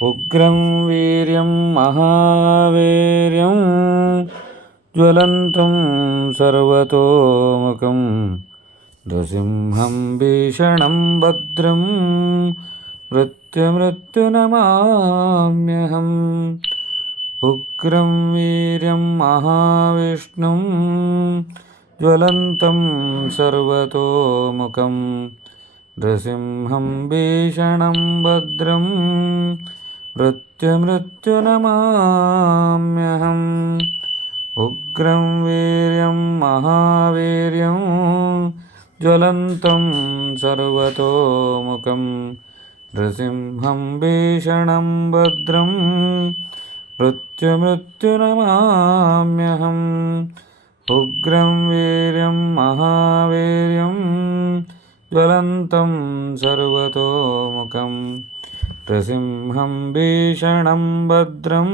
ഉഗ്രം വീര്യം മഹാവീര്യം ജ്വലന്തം സർവതോമുഖം നൃസിംഹം ഭീഷണം ഭദ്രം മൃത്യുനമാമ്യഹം. ഉഗ്രം വീര്യം മഹാവിഷ്ണും ജ്വലന്തം സർവതോമുഖം നൃസിംഹം ഭീഷണം ഭദ്രം മൃത്യുനമാമ്യഹം. ഉഗ്രം വീര്യം മഹാവീര്യം ജ്വലന്തം സർവതോമുഖം നൃസിംഹം ഭീഷണം ഭദ്രം മൃത്യുനമാമ്യഹം. ഉഗ്രം വീര്യം മഹാവീര്യം ജ്വലന്തം സർവതോമുഖം നൃസിംഹം ഭീഷണം ഭദ്രം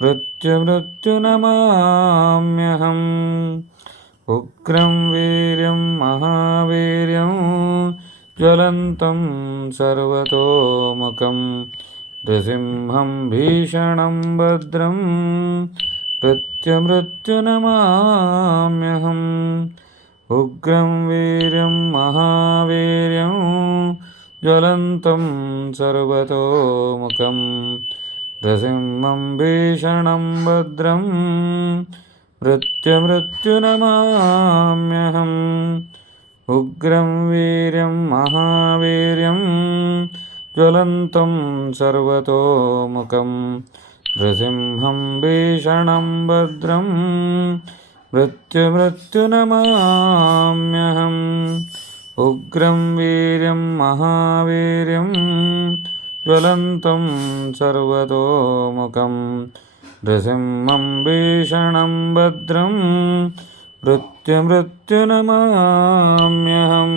മൃത്യുനമാമ്യഹം. ഉഗ്രം വീര്യം മഹാവീര്യം ജ്വലന്തം സർവതോമുഖം നൃസിംഹം ഭീഷണം ഭദ്രം മൃത്യുനമാമ്യഹം. ഉഗ്രം വീര്യം മഹാവീര്യം ജ്വലന്തം സർവതോമുഖം നൃസിംഹം ഭീഷണം ഭദ്രം മൃത്യുനമാമ്യഹം. ഉഗ്രം വീര്യം മഹാവീര്യം ജ്വലന്തം സർവതോമുഖം നൃസിംഹം ഭീഷണം ഭദ്രം മൃത്യുനമാമ്യഹം. ഉഗ്രം വീര്യം മഹാവീര്യം ജ്വലന്തം സർവതോമുഖം നൃസിംഹം ഭീഷണം ഭദ്രം മൃത്യുനമാമ്യഹം.